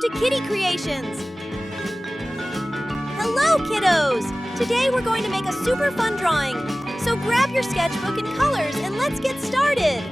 Welcome to Kitty Creations! Hello, kiddos! Today we're going to make a super fun drawing. So grab your sketchbook and colors and let's get started!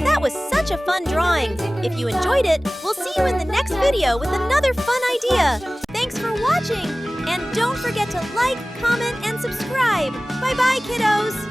That was such a fun drawing! If you enjoyed it, we'll see you in the next video with another fun idea! Thanks for watching! And don't forget to like, comment, and subscribe! Bye-bye, kiddos!